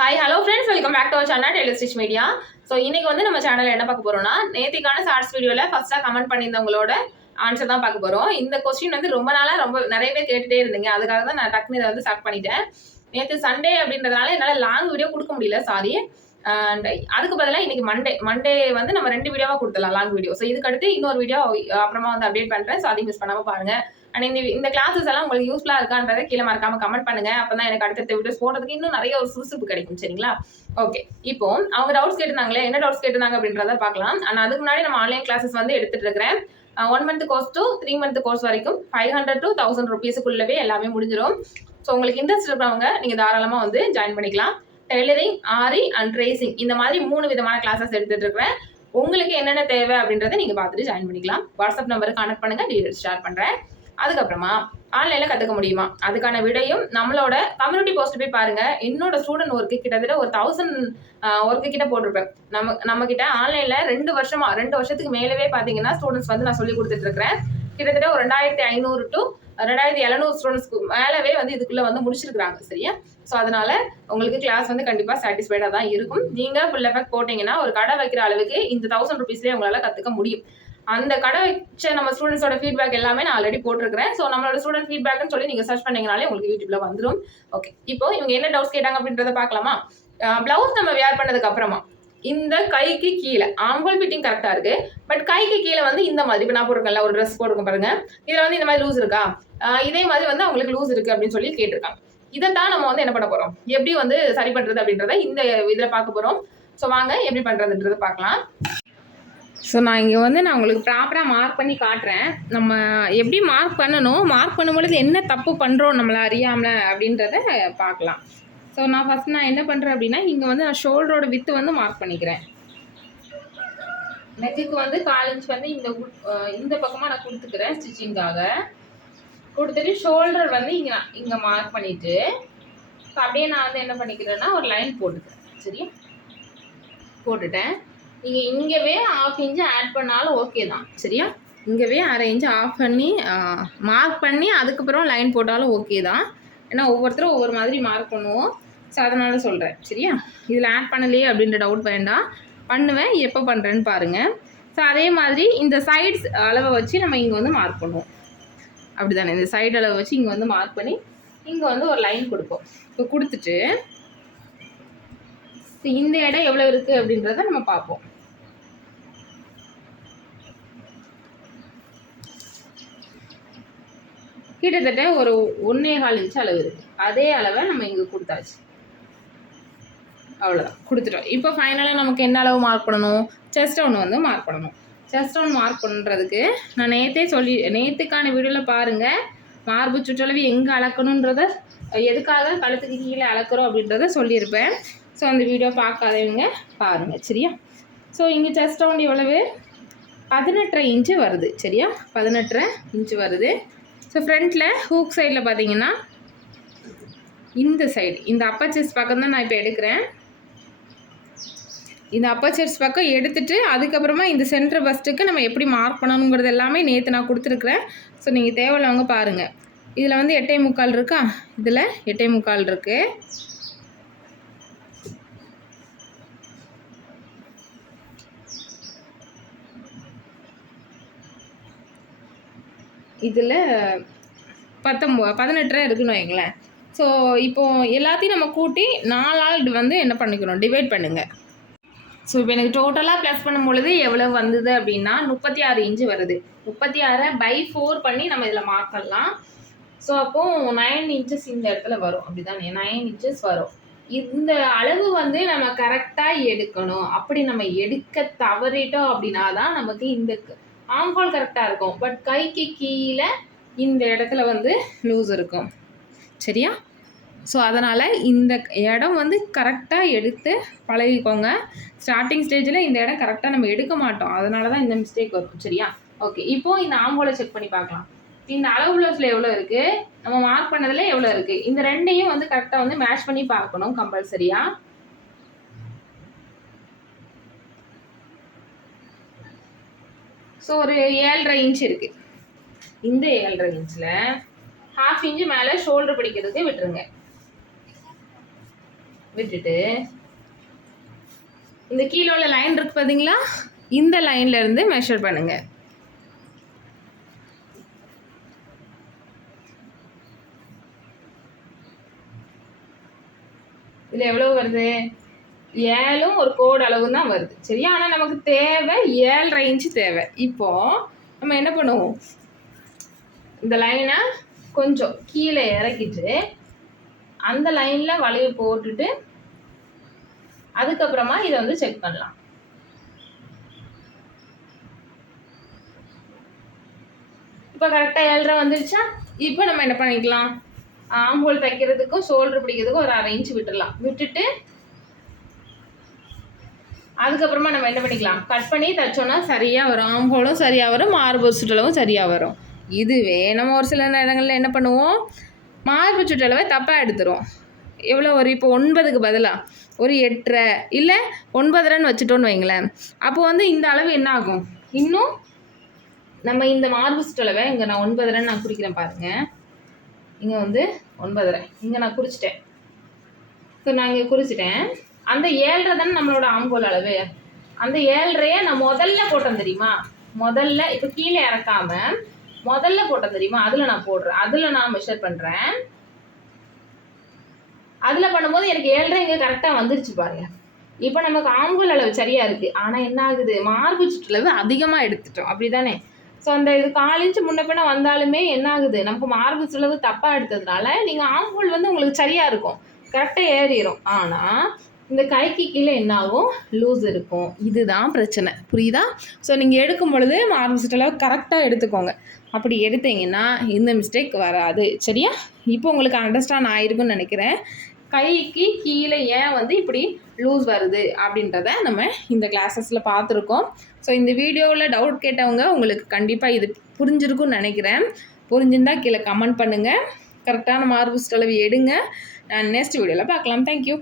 Hi hello friends, welcome back to our channel tailor stitch media. So இன்னைக்கு வந்து நம்ம channel என்ன பார்க்க போறோம்னா, நேத்திக்கான ஷார்ட்ஸ் வீடியோல ஃபர்ஸ்டா கமெண்ட் பண்ணியிருந்தவங்களோட ஆன்சர் தான் பார்க்க போறோம். இந்த கொஸ்டின் வந்து ரொம்ப நாளா நிறைய பேர் கேட்டுட்டே இருந்தீங்க. அதுக்காக தான் நான் டக்குனு இதை வந்து ஸ்டார்ட் பண்ணிட்டேன். நேற்று சண்டே அப்படின்றதுனால என்னால் லாங் வீடியோ கொடுக்க முடியல, சாரி. அண்ட் அதுக்கு பதிலாக இன்னைக்கு மண்டே வந்து நம்ம 2 வீடியோவா கொடுத்துடலாம், லாங் வீடியோ. ஸோ இதுக்கு அடுத்து இன்னொரு வீடியோ அப்புறமா வந்து அப்டேட் பண்றேன். ஸோ அதையும் மிஸ் பண்ணாம பாருங்க. அண்ட் இந்த கிளாஸஸ் எல்லாம் உங்களுக்கு யூஸ்ஃபுல்லா இருக்கான்றதை கீழே மறக்காம கமெண்ட் பண்ணுங்க. அப்பதான் எனக்கு அடுத்த வீடியோஸ் போடுறதுக்கு இன்னும் நிறைய ஒரு சுறுசுறுப்பு கிடைக்கும். சரிங்களா? ஓகே, இப்போ அவங்க டவுட்ஸ் கேட்டிருந்தாங்களே, என்ன டவுட்ஸ் கேட்டிருந்தாங்க அப்படின்றத பார்க்கலாம். ஆனால் அதுக்கு முன்னாடி நம்ம ஆன்லைன் கிளாஸஸ் வந்து எடுத்துட்டு இருக்கிறேன். 1 month course to 3 month course வரைக்கும் 500 to 1000 rupeesக்குள்ளவே எல்லாமே முடிஞ்சிடும். ஸோ உங்களுக்கு இன்ட்ரெஸ்ட் இருக்கிறவங்க நீங்க தாராளமா வந்து ஜாயின் பண்ணிக்கலாம். டெய்லரிங், ஆரி அண்ட் ட்ரேசிங், இந்த மாதிரி 3 விதமான கிளாஸஸ் எடுத்துட்டு இருக்கிறேன். உங்களுக்கு என்னென்ன தேவை அப்படின்றத நீங்க பார்த்துட்டு ஜாயின் பண்ணிக்கலாம். வாட்ஸ்அப் நம்பருக்கு கனெக்ட் பண்ணுங்க, டீடைல்ஸ் ஷேர் பண்றேன். அதுக்கப்புறமா ஆன்லைன்ல கத்துக்க முடியுமா, அதுக்கான விடையும் நம்மளோட கம்யூனிட்டி போஸ்ட் போய் பாருங்க. என்னோட ஸ்டூடெண்ட் ஒர்க்கு கிட்டத்தட்ட ஒரு 1000 ஒர்க்கு கிட்ட போட்டிருப்பேன். நம்ம கிட்ட ஆன்லைன்ல 2 வருஷத்துக்கு மேலவே பாத்தீங்கன்னா ஸ்டூடெண்ட்ஸ் வந்து நான் சொல்லி கொடுத்துட்டு இருக்கிறேன். கிட்டத்தட்ட ஒரு 2500 to 2700 ஸ்டூடெண்ட்ஸ்க்கு மேலவே வந்து இதுக்குள்ள வந்து முடிச்சிருக்காங்க. சரியா? ஸோ அதனால உங்களுக்கு கிளாஸ் வந்து கண்டிப்பா சாட்டிஸ்ஃபைடா தான் இருக்கும். நீங்க ஃபுல் எஃபெக்ட் போட்டீங்கன்னா ஒரு கடை வைக்கிற அளவுக்கு இந்த 1000 rupeesலயே உங்களால கத்துக்க முடியும். அந்த கடை வச்ச நம்ம ஸ்டூடெண்ட்ஸோட ஃபீட்பேக் எல்லாமே நான் ஆல்ரெடி போட்டிருக்கிறேன். ஸோ நம்மளோட ஸ்டூடெண்ட் ஃபீட்பேக்னு சொல்லி நீங்க சர்ச் பண்ணீங்கனாலே உங்களுக்கு யூடியூப்ல வந்துடும். ஓகே, இப்போ இவங்க என்ன டவுட்ஸ் கேட்டாங்க அப்படின்றத பார்க்கலாமா? பிளவுஸ் நம்ம வேர் பண்ணதுக்கு அப்புறமா இந்த கைக்கு கீழே ஆம்ஹோல் ஃபிட்டிங் கரெக்டா இருக்கு. பட் கைக்கு கீழே வந்து இந்த மாதிரி இப்போ நான் போட்டிருக்கேன்ல, ஒரு ட்ரெஸ் போட்டிருக்கேன் பாருங்க, இதுல வந்து இந்த மாதிரி லூஸ் இருக்கா, இதே மாதிரி வந்து அவங்களுக்கு லூஸ் இருக்கு அப்படின்னு சொல்லி கேட்டிருக்காங்க. இதைத்தான் நம்ம வந்து என்ன பண்ண போறோம், எப்படி வந்து சரி பண்றது அப்படின்றத இந்த இதுல பார்க்க போறோம். ஸோ வாங்க எப்படி பண்றதுன்றத பார்க்கலாம். ஸோ நான் இங்கே வந்து நான் உங்களுக்கு ப்ராப்பராக மார்க் பண்ணி காட்டுறேன். நம்ம எப்படி மார்க் பண்ணணும், மார்க் பண்ணும்பொழுது என்ன தப்பு பண்ணுறோம் நம்மளை அறியாமல் அப்படின்றத பார்க்கலாம். ஸோ நான் என்ன பண்ணுறேன் அப்படின்னா, இங்கே வந்து நான் ஷோல்டரோட வித்து வந்து மார்க் பண்ணிக்கிறேன். நெக்குக்கு வந்து 4 inch வந்து இந்த பக்கமாக நான் கொடுத்துக்கிறேன் ஸ்டிச்சிங்காக. கொடுத்துட்டு ஷோல்டர் வந்து இங்கே மார்க் பண்ணிவிட்டு ஸோ அப்படியே நான் வந்து என்ன பண்ணிக்கிறேன்னா ஒரு லைன் போட்டுக்கிறேன். சரியா? போட்டுட்டேன். நீங்கள் இங்கேவே 1/2 inch ஆட் பண்ணாலும் ஓகே தான். சரியா? இங்கேவே 1/2 inch ஆஃப் பண்ணி மார்க் பண்ணி அதுக்கப்புறம் லைன் போட்டாலும் ஓகே தான். ஏன்னா ஒவ்வொருத்தரும் ஒவ்வொரு மாதிரி மார்க் பண்ணுவோம். ஸோ அதனால சொல்கிறேன். சரியா? இதில் ஆட் பண்ணலையே அப்படின்ற டவுட் வேண்டாம், பண்ணுவேன். எப்போ பண்ணுறேன்னு பாருங்கள். ஸோ அதே மாதிரி இந்த சைட்ஸ் அளவை வச்சு நம்ம இங்கே வந்து மார்க் பண்ணுவோம். அப்படி தானே? இந்த சைடு அளவை வச்சு இங்கே வந்து மார்க் பண்ணி இங்கே வந்து ஒரு லைன் கொடுப்போம். இப்போ கொடுத்துட்டு இந்த இடம் எவ்வளோ இருக்குது அப்படின்றத நம்ம பார்ப்போம். கிட்டத்தட்ட ஒரு 1.25 inch அளவு இருக்குது. அதே அளவை நம்ம இங்கே கொடுத்தாச்சு. அவ்வளோதான், கொடுத்துட்டோம். இப்போ ஃபைனலாக நமக்கு என்ன அளவு மார்க் பண்ணணும், செஸ்ட் ரவுண்ட் வந்து மார்க் பண்ணணும். செஸ்ட் ரவுண்ட் மார்க் பண்ணுறதுக்கு நான் நேற்றுக்கான வீடியோவில் பாருங்கள், மார்பு சுற்றளவு எங்கே அளக்கணுன்றத, எதுக்காக கழுத்துக்கு கீழே அளக்குறோம் அப்படின்றத சொல்லியிருப்பேன். ஸோ அந்த வீடியோ பார்க்காதவங்க பாருங்கள். சரியா? ஸோ இங்கே செஸ்ட் ரவுண்ட் எவ்வளவு, 18.5 inch வருது. சரியா? 18.5 inch வருது. ஸோ ஃப்ரண்ட்டில் ஹூக் சைடில் பார்த்தீங்கன்னா இந்த சைடு, இந்த அப்பர் செஸ்ட் பக்கம் தான் நான் இப்போ எடுக்கிறேன். இந்த அப்பர் செஸ்ட் பக்கம் எடுத்துகிட்டு அதுக்கப்புறமா இந்த சென்டர் பஸ்ட்டுக்கு நம்ம எப்படி மார்க் பண்ணணுங்கிறது எல்லாமே நேற்று நான் கொடுத்துருக்குறேன். ஸோ நீங்கள் தேவையில்லவங்க பாருங்கள். இதில் வந்து 8.25 இருக்கா, இதில் 8.25 இருக்குது. இதில் 18.5 இருக்குன்னு வைங்களேன். ஸோ இப்போது எல்லாத்தையும் நம்ம கூட்டி 4 ஆள் வந்து என்ன பண்ணிக்கணும், டிவைட் பண்ணுங்கள். ஸோ இப்போ எனக்கு டோட்டலாக ப்ளஸ் பண்ணும்பொழுது எவ்வளோ வந்தது அப்படின்னா 36 inch வருது. 36/4 பண்ணி நம்ம இதில் மார்க் பண்ணலாம். ஸோ அப்போது 9 inches இந்த இடத்துல வரும். அப்படி தானே? 9 inches வரும். இந்த அளவு வந்து நம்ம கரெக்டாக எடுக்கணும். அப்படி நம்ம எடுக்க தவறிட்டோம் அப்படின்னா தான் நமக்கு இந்த ஆம்ஹோல் கரெக்டாக இருக்கும். பட் கைக்கு கீழே இந்த இடத்துல வந்து லூஸ் இருக்கும். சரியா? ஸோ அதனால் இந்த இடம் வந்து கரெக்டாக எடுத்து பழகிக்கோங்க. ஸ்டார்டிங் ஸ்டேஜில் இந்த இடம் கரெக்டாக நம்ம எடுக்க மாட்டோம், அதனால தான் இந்த மிஸ்டேக் வரும். சரியா? ஓகே, இப்போது இந்த ஆம்ஹோலை செக் பண்ணி பார்க்கலாம். இந்த அளவு ப்ளவுஸில் எவ்வளோ இருக்குது, நம்ம மார்க் பண்ணதில் எவ்வளோ இருக்குது, இந்த ரெண்டையும் வந்து கரெக்டாக வந்து மேட்ச் பண்ணி பார்க்கணும் கம்பல்சரியா. ஸோ ஒரு 7.5 inch இருக்குது. இந்த 7.5 inchல 1/2 inch மேலே ஷோல்டர் பிடிக்கிறதுக்கு விட்டுருங்க. விட்டுட்டு இந்த கீழே உள்ள லைன் இருக்கு பார்த்தீங்களா, இந்த லைன்ல இருந்து மெஷர் பண்ணுங்க. இதுல எவ்வளவு வருது? 7 ஒரு கோடு அளவு தான் வருது சரியா. ஆனால் நமக்கு தேவை 7.5 இன்ச்சு தேவை. இப்போ நம்ம என்ன பண்ணுவோம், இந்த லைனை கொஞ்சம் கீழே இறக்கிட்டு அந்த லைன்ல வளைவு போட்டுட்டு அதுக்கப்புறமா இதை வந்து செக் பண்ணலாம். இப்போ கரெக்டாக 7.5 வந்துருச்சா? இப்போ நம்ம என்ன பண்ணிக்கலாம், ஆம்போல் தைக்கிறதுக்கும் ஷோல்டர் பிடிக்கிறதுக்கும் ஒரு 1/2 இன்ச்சு விட்டுடலாம். விட்டுட்டு அதுக்கப்புறமா நம்ம என்ன பண்ணிக்கலாம், கட் பண்ணி தைச்சோன்னா சரியாக வரும். ஆம்போலும் சரியாக வரும், மார்பு சுற்றளவும் சரியாக வரும். இதுவே நம்ம ஒரு சில இடங்களில் என்ன பண்ணுவோம், மார்பு சுற்றளவை தப்பாக எடுத்துரும். எவ்வளோ ஒரு இப்போ 9க்கு பதிலாக ஒரு 8.5 இல்லை 9.5 வச்சுட்டோன்னு வைங்களேன். அப்போ வந்து இந்த அளவு என்ன ஆகும், இன்னும் நம்ம இந்த மார்பு சுற்றளவை இங்கே நான் 9.5 நான் குறிக்கிறேன் பாருங்கள். இங்கே வந்து 9.5 இங்கே நான் குறிச்சிட்டேன். ஸோ நான் இங்கே குறிச்சிட்டேன். அந்த 7.5 தானே நம்மளோட ஆம்போல் அளவு. அந்த 7.5 நான் முதல்ல போட்டேன் தெரியுமா, முதல்ல இப்போ கீழே இறக்காம முதல்ல போட்டேன் தெரியுமா, அதில் நான் போடுறேன், அதில் நான் மெஷர் பண்ணுறேன். அதில் பண்ணும்போது எனக்கு 7.5 இங்கே கரெக்டாக வந்துருச்சு பாருங்க. இப்போ நமக்கு ஆம்போல் அளவு சரியா இருக்குது. ஆனால் என்ன ஆகுது, மார்பு சுற்றளவு அதிகமாக எடுத்துட்டோம் அப்படி தானே. ஸோ அந்த இது 1/4 இன்ச்சு முன்ன பின்ன வந்தாலுமே என்ன ஆகுது, நமக்கு மார்பு சுற்றளவு தப்பாக எடுத்ததுனால நீங்கள் ஆம்போல் வந்து உங்களுக்கு சரியாக இருக்கும், கரெக்டாக ஏறிடும். ஆனால் இந்த கைக்கு கீழே என்ன ஆகும், லூஸ் இருக்கும். இதுதான் பிரச்சனை, புரியுதா? ஸோ நீங்கள் எடுக்கும் பொழுது மார்பு சுற்றளவு கரெக்டாக எடுத்துக்கோங்க. அப்படி எடுத்தீங்கன்னா இந்த மிஸ்டேக் வராது சரியா. இப்போ உங்களுக்கு அண்டர்ஸ்டாண்ட் ஆயிருக்குன்னு நினைக்கிறேன். கைக்கு கீழே ஏன் வந்து இப்படி லூஸ் வருது அப்படின்றத நம்ம இந்த கிளாஸஸில் பார்த்துருக்கோம். ஸோ இந்த வீடியோவில் டவுட் கேட்டவங்க உங்களுக்கு கண்டிப்பாக இது புரிஞ்சிருக்குன்னு நினைக்கிறேன். புரிஞ்சிருந்தா கீழே கமெண்ட் பண்ணுங்கள். கரெக்டான மார்பு சுற்றளவு எடுங்க. நான் நெக்ஸ்ட் வீடியோவில் பார்க்கலாம். தேங்க்யூ.